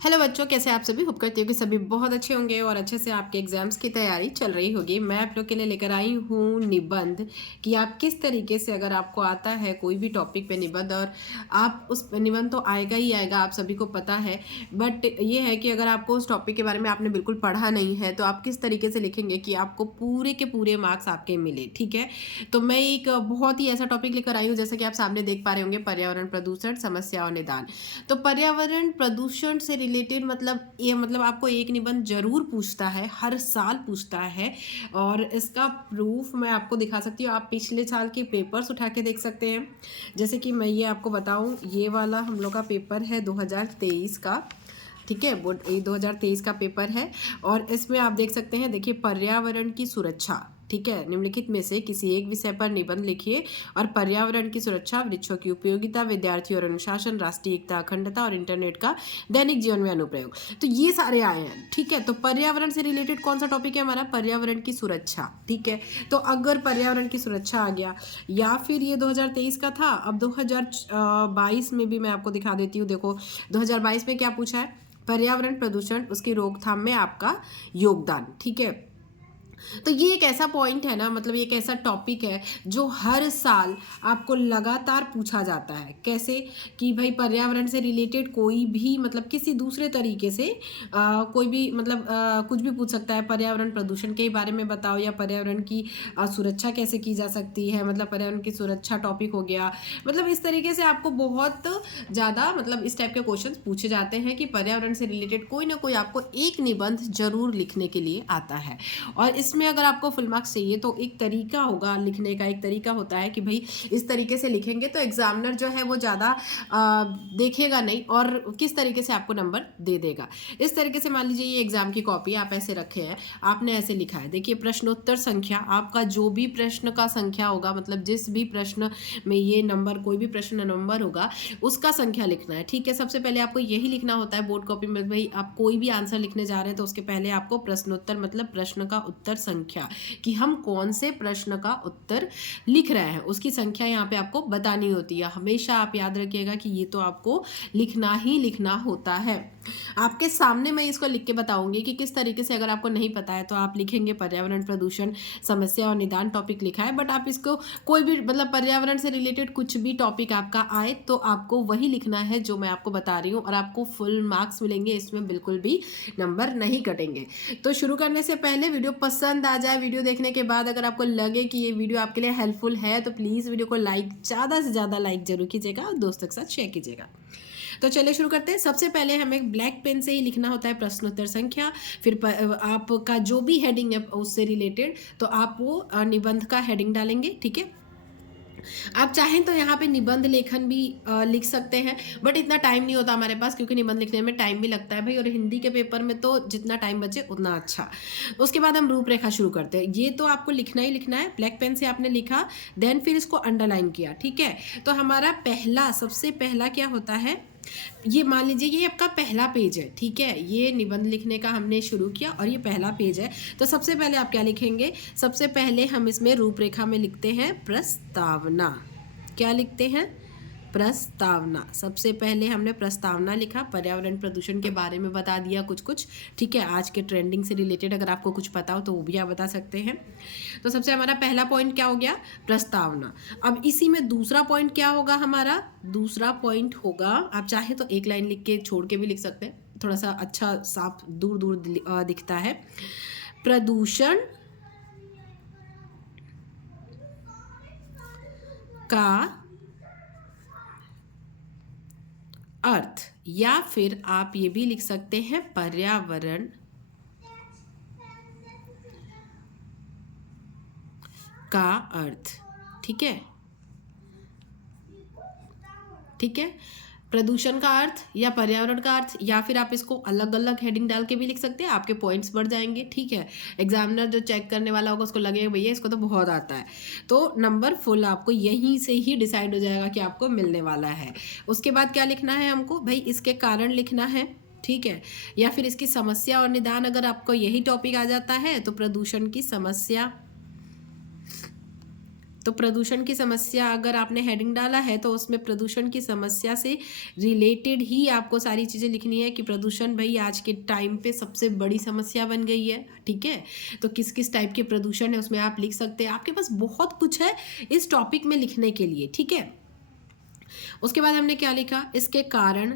Hello बच्चों, कैसे आप सभी। होप करती हूँ कि सभी बहुत अच्छे होंगे और अच्छे से आपके एग्जाम्स की तैयारी चल रही होगी। मैं आप लोग के लिए लेकर आई हूँ निबंध कि आप किस तरीके से, अगर आपको आता है कोई भी टॉपिक पे निबंध, और आप उस निबंध तो आएगा ही आएगा, आप सभी को पता है। बट ये है कि अगर आपको उस टॉपिक के बारे में आपने बिल्कुल पढ़ा नहीं है तो आप किस तरीके से लिखेंगे कि आपको पूरे के पूरे मार्क्स आपके मिले। ठीक है, तो मैं एक बहुत ही ऐसा टॉपिक लेकर आई हूँ, जैसा कि आप सामने देख पा रहे होंगे, पर्यावरण प्रदूषण समस्या और निदान। तो पर्यावरण प्रदूषण से रिलेटेड मतलब आपको एक निबंध जरूर पूछता है, हर साल पूछता है। और इसका प्रूफ मैं आपको दिखा सकती हूँ। आप पिछले साल के पेपर्स उठा के देख सकते हैं। जैसे कि मैं ये आपको बताऊं, ये वाला हम लोग का पेपर है 2023 का। ठीक है, बोर्ड 2023 का पेपर है। और इसमें आप देख सकते हैं, देखिए, पर्यावरण की सुरक्षा। ठीक है, निम्नलिखित में से किसी एक विषय पर निबंध लिखिए और पर्यावरण की सुरक्षा, वृक्षों की उपयोगिता, विद्यार्थी और अनुशासन, राष्ट्रीय एकता अखंडता और इंटरनेट का दैनिक जीवन में अनुप्रयोग। तो ये सारे आए हैं। ठीक है, तो पर्यावरण से रिलेटेड कौन सा टॉपिक है हमारा? पर्यावरण की सुरक्षा। ठीक है, तो अगर पर्यावरण की सुरक्षा आ गया, या फिर ये 2023 का था, अब 2022 में भी मैं आपको दिखा देती हूँ। देखो, 2022 में क्या पूछा है? पर्यावरण प्रदूषण, उसकी रोकथाम में आपका योगदान। ठीक है, तो ये एक ऐसा पॉइंट है ना, मतलब ये एक ऐसा टॉपिक है जो हर साल आपको लगातार पूछा जाता है। कैसे? कि भाई पर्यावरण से रिलेटेड कोई भी, मतलब किसी दूसरे तरीके से कोई भी, मतलब कुछ भी पूछ सकता है। पर्यावरण प्रदूषण के बारे में बताओ, या पर्यावरण की सुरक्षा कैसे की जा सकती है, मतलब पर्यावरण की सुरक्षा टॉपिक हो गया। मतलब इस तरीके से आपको बहुत ज़्यादा, मतलब इस टाइप के क्वेश्चन पूछे जाते हैं कि पर्यावरण से रिलेटेड कोई ना कोई आपको एक निबंध जरूर लिखने के लिए आता है। और इसमें अगर आपको फुल मार्क्स चाहिए तो एक तरीका होगा लिखने का, एक तरीका होता है कि भाई इस तरीके से लिखेंगे तो एग्जामिनर जो है वो ज़्यादा देखेगा नहीं और किस तरीके से आपको नंबर दे देगा। इस तरीके से मान लीजिए ये एग्जाम की कॉपी आप ऐसे रखे हैं, आपने ऐसे लिखा है। देखिए, प्रश्नोत्तर संख्या, आपका जो भी प्रश्न का संख्या होगा, मतलब जिस भी प्रश्न में ये नंबर, कोई भी प्रश्न नंबर होगा, उसका संख्या लिखना है। ठीक है, सबसे पहले आपको यही लिखना होता है बोर्ड कॉपी में। भाई आप कोई भी आंसर लिखने जा रहे हैं तो उसके पहले आपको प्रश्नोत्तर, मतलब प्रश्न का उत्तर संख्या, कि हम कौन से प्रश्न का उत्तर लिख रहे हैं, उसकी संख्या यहाँ पे आपको बतानी होती है। हमेशा आप याद रखिएगा कि ये तो आपको लिखना ही लिखना होता है। आपके सामने मैं इसको लिख के बताऊंगी कि किस तरीके से, अगर आपको नहीं पता है तो आप लिखेंगे पर्यावरण प्रदूषण समस्या और निदान टॉपिक लिखा है। बट आप इसको कोई भी, मतलब पर्यावरण से रिलेटेड कुछ भी टॉपिक आपका आए तो आपको वही लिखना है जो मैं आपको बता रही हूँ, और आपको फुल मार्क्स मिलेंगे, इसमें बिल्कुल भी नंबर नहीं कटेंगे। तो शुरू करने से पहले, वीडियो पसंद आ जाए, वीडियो देखने के बाद अगर आपको लगे कि ये वीडियो आपके लिए हेल्पफुल है तो प्लीज़ वीडियो को लाइक, ज़्यादा से ज़्यादा लाइक जरूर कीजिएगा और दोस्तों के साथ शेयर कीजिएगा। तो चलिए शुरू करते हैं। सबसे पहले हमें ब्लैक पेन से ही लिखना होता है प्रश्नोत्तर संख्या, फिर आपका जो भी हेडिंग है उससे रिलेटेड, तो आप वो निबंध का हेडिंग डालेंगे। ठीक है, आप चाहें तो यहाँ पे निबंध लेखन भी लिख सकते हैं, बट इतना टाइम नहीं होता हमारे पास, क्योंकि निबंध लिखने में टाइम भी लगता है भाई, और हिंदी के पेपर में तो जितना टाइम बचे उतना अच्छा। उसके बाद हम रूपरेखा शुरू करते हैं। ये तो आपको लिखना ही लिखना है। ब्लैक पेन से आपने लिखा, देन फिर इसको अंडरलाइन किया। ठीक है, तो हमारा पहला, सबसे पहला क्या होता है, ये मान लीजिए ये आपका पहला पेज है। ठीक है, ये निबंध लिखने का हमने शुरू किया और ये पहला पेज है। तो सबसे पहले आप क्या लिखेंगे? सबसे पहले हम इसमें रूपरेखा में लिखते हैं प्रस्तावना। क्या लिखते हैं? प्रस्तावना। सबसे पहले हमने प्रस्तावना लिखा, पर्यावरण प्रदूषण के बारे में बता दिया कुछ कुछ। ठीक है, आज के ट्रेंडिंग से रिलेटेड अगर आपको कुछ पता हो तो वो भी आप बता सकते हैं। तो सबसे हमारा पहला पॉइंट क्या हो गया? प्रस्तावना। अब इसी में दूसरा पॉइंट क्या होगा हमारा? दूसरा पॉइंट होगा, आप चाहे तो एक लाइन लिख के छोड़ के भी लिख सकते हैं, थोड़ा सा अच्छा साफ दूर दूर दिखता है। प्रदूषण का अर्थ, या फिर आप ये भी लिख सकते हैं पर्यावरण का अर्थ। ठीक है, ठीक है, प्रदूषण का अर्थ या पर्यावरण का अर्थ, या फिर आप इसको अलग अलग हेडिंग डाल के भी लिख सकते हैं, आपके पॉइंट्स बढ़ जाएंगे। ठीक है, एग्जामिनर जो चेक करने वाला होगा उसको लगेगा भैया इसको तो बहुत आता है, तो नंबर फुल आपको यहीं से ही डिसाइड हो जाएगा कि आपको मिलने वाला है। उसके बाद क्या लिखना है हमको? भाई इसके कारण लिखना है। ठीक है, या फिर इसकी समस्या और निदान, अगर आपको यही टॉपिक आ जाता है तो प्रदूषण की समस्या, तो प्रदूषण की समस्या अगर आपने हेडिंग डाला है तो उसमें प्रदूषण की समस्या से रिलेटेड ही आपको सारी चीज़ें लिखनी है कि प्रदूषण भाई आज के टाइम पे सबसे बड़ी समस्या बन गई है, ठीक है। तो किस किस टाइप के प्रदूषण है उसमें आप लिख सकते हैं, आपके पास बहुत कुछ है इस टॉपिक में लिखने के लिए, ठीक है। उसके बाद हमने क्या लिखा, इसके कारण,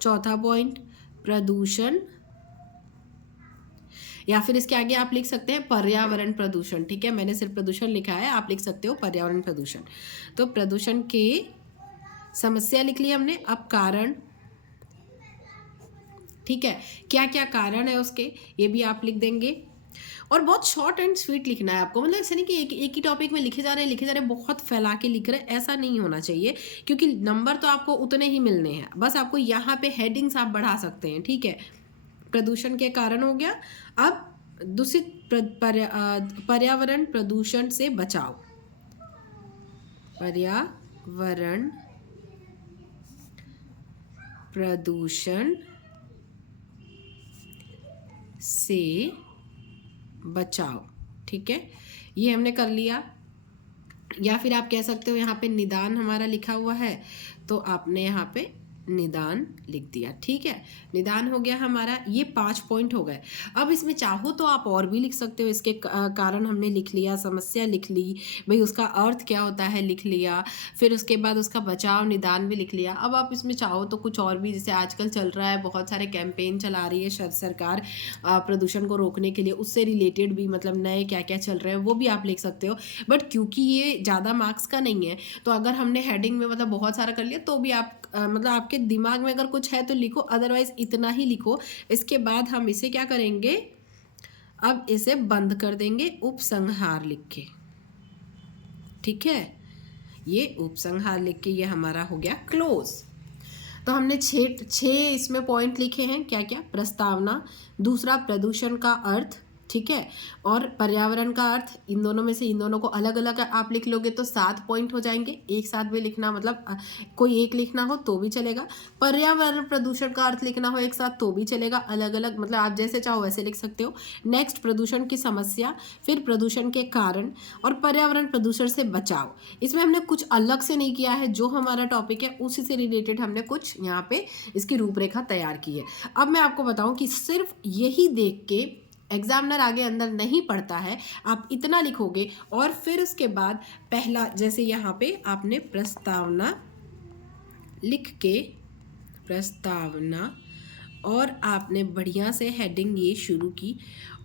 चौथा पॉइंट प्रदूषण, या फिर इसके आगे आप लिख सकते हैं पर्यावरण प्रदूषण, ठीक है। मैंने सिर्फ प्रदूषण लिखा है, आप लिख सकते हो पर्यावरण प्रदूषण। तो प्रदूषण के समस्या लिख लिया हमने, अब कारण, ठीक है, क्या क्या कारण है उसके ये भी आप लिख देंगे। और बहुत शॉर्ट एंड स्वीट लिखना है आपको, मतलब ऐसा नहीं कि एक ही टॉपिक में लिखे जा रहे हैं बहुत फैला के लिख रहे हैं, ऐसा नहीं होना चाहिए, क्योंकि नंबर तो आपको उतने ही मिलने हैं। बस आपको यहाँ पे हेडिंग्स आप बढ़ा सकते हैं, ठीक है। प्रदूषण के कारण हो गया। अब दूषित पर्यावरण प्रदूषण से बचाव, पर्यावरण प्रदूषण से बचाव, ठीक है, ये हमने कर लिया। या फिर आप कह सकते हो यहाँ पे निदान हमारा लिखा हुआ है तो आपने यहाँ पे निदान लिख दिया, ठीक है। निदान हो गया हमारा, ये 5 पॉइंट हो गए। अब इसमें चाहो तो आप और भी लिख सकते हो, इसके कारण हमने लिख लिया, समस्या लिख ली, भाई उसका अर्थ क्या होता है लिख लिया, फिर उसके बाद उसका बचाव निदान भी लिख लिया। अब आप इसमें चाहो तो कुछ और भी, जैसे आजकल चल रहा है बहुत सारे कैंपेन चला रही है सरकार प्रदूषण को रोकने के लिए, उससे रिलेटेड भी मतलब नए क्या क्या चल रहे हैं वो भी आप लिख सकते हो। बट क्योंकि ये ज़्यादा मार्क्स का नहीं है तो अगर हमने हेडिंग में मतलब बहुत सारा कर लिया तो भी आप मतलब आपके दिमाग में अगर कुछ है तो लिखो, अदरवाइज इतना ही लिखो। इसके बाद हम इसे क्या करेंगे, अब इसे बंद कर देंगे उपसंहार लिख के, ठीक है। ये उपसंहार लिख के ये हमारा हो गया क्लोज। तो हमने छः इसमें पॉइंट लिखे हैं, क्या क्या, प्रस्तावना, दूसरा प्रदूषण का अर्थ, ठीक है, और पर्यावरण का अर्थ, इन दोनों में से इन दोनों को अलग अलग आप लिख लोगे तो 7 पॉइंट हो जाएंगे। एक साथ भी लिखना मतलब कोई एक लिखना हो तो भी चलेगा, पर्यावरण प्रदूषण का अर्थ लिखना हो एक साथ तो भी चलेगा, अलग अलग मतलब आप जैसे चाहो वैसे लिख सकते हो। नेक्स्ट प्रदूषण की समस्या, फिर प्रदूषण के कारण और पर्यावरण प्रदूषण से बचाव। इसमें हमने कुछ अलग से नहीं किया है, जो हमारा टॉपिक है उसी से रिलेटेड हमने कुछ यहाँ पे इसकी रूपरेखा तैयार की है। अब मैं आपको बताऊँ कि सिर्फ यही देख के एग्जामिनर आगे अंदर नहीं पढ़ता है, आप इतना लिखोगे और फिर उसके बाद पहला, जैसे यहाँ पे आपने प्रस्तावना लिख के, प्रस्तावना, और आपने बढ़िया से हेडिंग ये शुरू की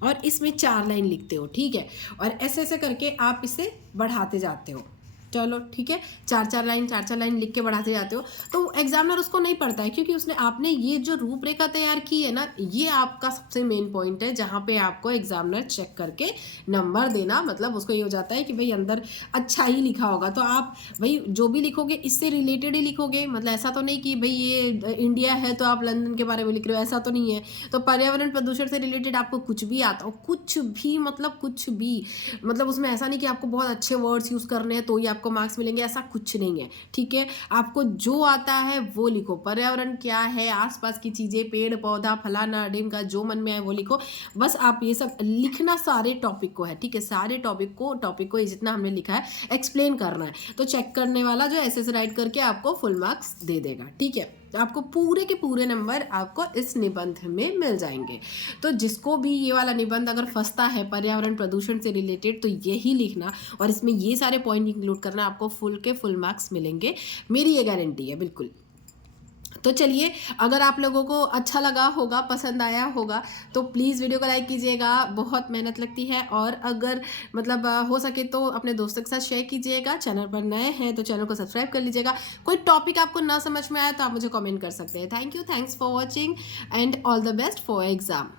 और इसमें 4 लाइन लिखते हो, ठीक है, और ऐसे ऐसे करके आप इसे बढ़ाते जाते हो। चलो ठीक है, 4 लाइन लिख के बढ़ाते जाते हो तो एग्जामिनर उसको नहीं पढ़ता है, क्योंकि उसने आपने ये जो रूपरेखा तैयार की है ना, ये आपका सबसे मेन पॉइंट है जहाँ पे आपको एग्जामिनर चेक करके नंबर देना, मतलब उसको ये हो जाता है कि भाई अंदर अच्छा ही लिखा होगा। तो आप भाई जो भी लिखोगे इससे रिलेटेड ही लिखोगे, मतलब ऐसा तो नहीं कि भाई ये इंडिया है तो आप लंदन के बारे में लिख रहे हो, ऐसा तो नहीं है। तो पर्यावरण प्रदूषण से रिलेटेड आपको कुछ भी आता हो, कुछ भी मतलब कुछ भी, मतलब उसमें ऐसा नहीं कि आपको बहुत अच्छे वर्ड्स यूज़ करने हैं तो ही आपको मार्क्स मिलेंगे, ऐसा कुछ नहीं है, ठीक है। आपको जो आता है वो लिखो, पर्यावरण क्या है, आसपास की चीज़ें, पेड़ पौधा, फलाना ढिमका, जो मन में आए वो लिखो। बस आप ये सब लिखना सारे टॉपिक को है, ठीक है, सारे टॉपिक को जितना हमने लिखा है एक्सप्लेन करना है। तो चेक करने वाला जो ऐसे राइट करके आपको फुल मार्क्स दे देगा, ठीक है। आपको पूरे के पूरे नंबर आपको इस निबंध में मिल जाएंगे। तो जिसको भी ये वाला निबंध अगर फंसता है पर्यावरण प्रदूषण से रिलेटेड तो यही लिखना और इसमें ये सारे पॉइंट इंक्लूड करना, आपको फुल के फुल मार्क्स मिलेंगे, मेरी ये गारंटी है बिल्कुल। तो चलिए, अगर आप लोगों को अच्छा लगा होगा, पसंद आया होगा तो प्लीज़ वीडियो को लाइक कीजिएगा, बहुत मेहनत लगती है। और अगर मतलब हो सके तो अपने दोस्तों के साथ शेयर कीजिएगा। चैनल पर नए हैं तो चैनल को सब्सक्राइब कर लीजिएगा। कोई टॉपिक आपको ना समझ में आया तो आप मुझे कमेंट कर सकते हैं। Thank you, thanks for watching and all the best for exam.